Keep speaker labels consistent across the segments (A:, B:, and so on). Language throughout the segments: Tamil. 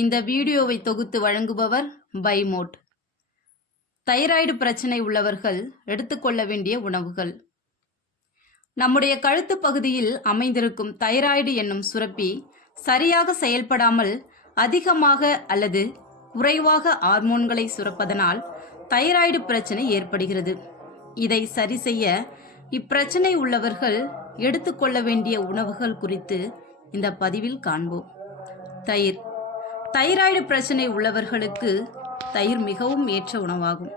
A: இந்த வீடியோவை தொகுத்து வழங்குபவர் பைமோட். தைராய்டு பிரச்சனை உள்ளவர்கள் எடுத்துக்கொள்ள வேண்டிய உணவுகள். நம்முடைய கழுத்து பகுதியில் அமைந்திருக்கும் தைராய்டு என்னும் சுரப்பி சரியாக செயல்படாமல் அதிகமாக அல்லது குறைவாக ஹார்மோன்களை சுரப்பதனால் தைராய்டு பிரச்சனை ஏற்படுகிறது. இதை சரி செய்ய இப்பிரச்சனை உள்ளவர்கள் எடுத்துக்கொள்ள வேண்டிய உணவுகள் குறித்து இந்த பதிவில் காண்போம். தயிர். தைராய்டு பிரச்சனை உள்ளவர்களுக்கு தயிர் மிகவும் ஏற்ற உணவாகும்.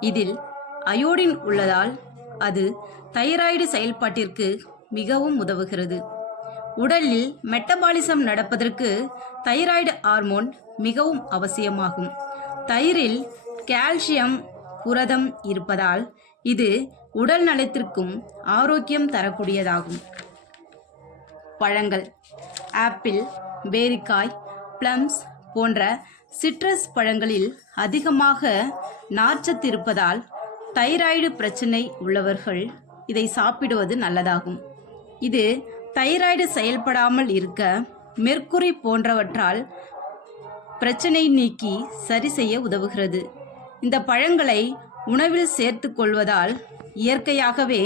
A: இதில் அயோடின் உள்ளதால் அது தைராய்டு செயல்பாட்டிற்கு மிகவும் உதவுகிறது. உடலில் மெட்டபாலிசம் நடப்பதற்கு தைராய்டு ஹார்மோன் மிகவும் அவசியமாகும். தயிரில் கால்சியம் புரதம் இருப்பதால் இது உடல் நலத்திற்கும் ஆரோக்கியம் தரக்கூடியதாகும். பழங்கள். ஆப்பிள் பேரிக்காய் பிளம்ஸ் போன்ற சிட்ரஸ் பழங்களில் அதிகமாக நார்ச்சத்து இருப்பதால் தைராய்டு பிரச்சனை உள்ளவர்கள் இதை சாப்பிடுவது நல்லதாகும். இது தைராய்டு செயல்படாமல் இருக்க மெர்க்குரி போன்றவற்றால் பிரச்சனை நீக்கி சரி செய்ய உதவுகிறது. இந்த பழங்களை உணவில் சேர்த்து கொள்வதால் இயற்கையாகவே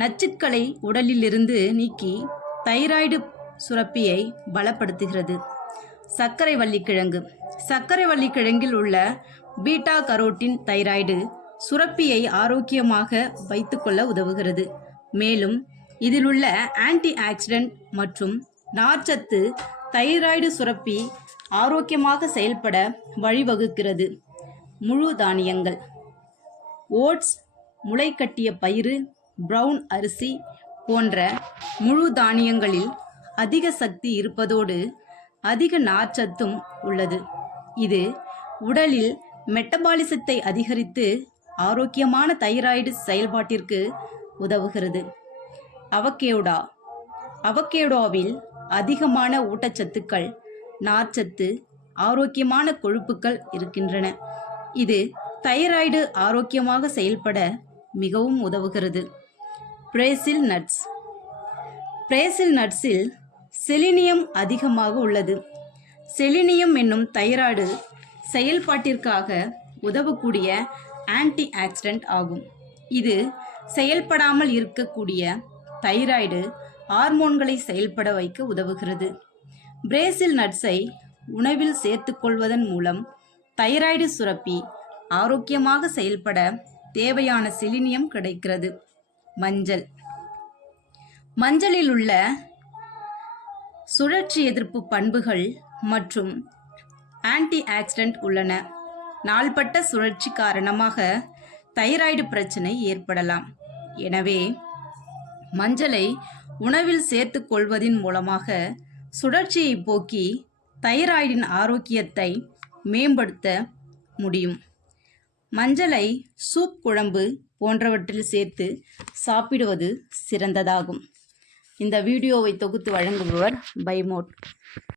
A: நச்சுக்களை உடலிலிருந்து நீக்கி தைராய்டு சுரப்பியை பலப்படுத்துகிறது. சர்க்கரை வள்ளிக்கிழங்கு சர்க்கரை வள்ளிக்கிழங்கில் உள்ள பீட்டா கரோட்டின் தைராய்டு சுரப்பியை ஆரோக்கியமாக வைத்துக்கொள்ள உதவுகிறது. மேலும் இதில் உள்ள ஆன்டி ஆக்சிடென்ட் மற்றும் நார்ச்சத்து தைராய்டு சுரப்பி ஆரோக்கியமாக செயல்பட வழிவகுக்கிறது. முழு தானியங்கள். ஓட்ஸ் முளைக்கட்டிய பயிறு ப்ரௌன் அரிசி போன்ற முழு தானியங்களில் அதிக சக்தி இருப்பதோடு அதிக நார்ச்சத்தும் உள்ளது. இது உடலில் மெட்டபாலிசத்தை அதிகரித்து ஆரோக்கியமான தைராய்டு செயல்பாட்டிற்கு உதவுகிறது. அவகேடா. அவகேடோவில் அதிகமான ஊட்டச்சத்துக்கள் நார்ச்சத்து ஆரோக்கியமான கொழுப்புகள் இருக்கின்றன. இது தைராய்டு ஆரோக்கியமாக செயல்பட மிகவும் உதவுகிறது. Brazil nuts. பிரேசில் நட்ஸில் செலினியம் அதிகமாக உள்ளது. செலினியம் என்னும் தைராய்டு செயல்பாட்டிற்காக உதவக்கூடிய ஆன்டி ஆக்சிடென்ட் ஆகும். இது செயல்படாமல் இருக்கக்கூடிய தைராய்டு ஹார்மோன்களை செயல்பட வைக்க உதவுகிறது. பிரேசில் நட்ஸை உணவில் சேர்த்துக்கொள்வதன் மூலம் தைராய்டு சுரப்பி ஆரோக்கியமாக செயல்பட தேவையான செலினியம் கிடைக்கிறது. மஞ்சள். மஞ்சளில் உள்ள சுழற்சி எதிர்ப்பு பண்புகள் மற்றும் ஆன்டி ஆக்சிடென்ட் உள்ளன. நாள்பட்ட சுழற்சி காரணமாக தைராய்டு பிரச்சனை ஏற்படலாம். எனவே மஞ்சளை உணவில் சேர்த்து கொள்வதின் மூலமாக சுழற்சியை போக்கி தைராய்டின் ஆரோக்கியத்தை மேம்படுத்த முடியும். மஞ்சளை சூப் குழம்பு போன்றவற்றில் சேர்த்து சாப்பிடுவது சிறந்ததாகும். இந்த வீடியோவை தொகுத்து வழங்குபவர் பைமோட்.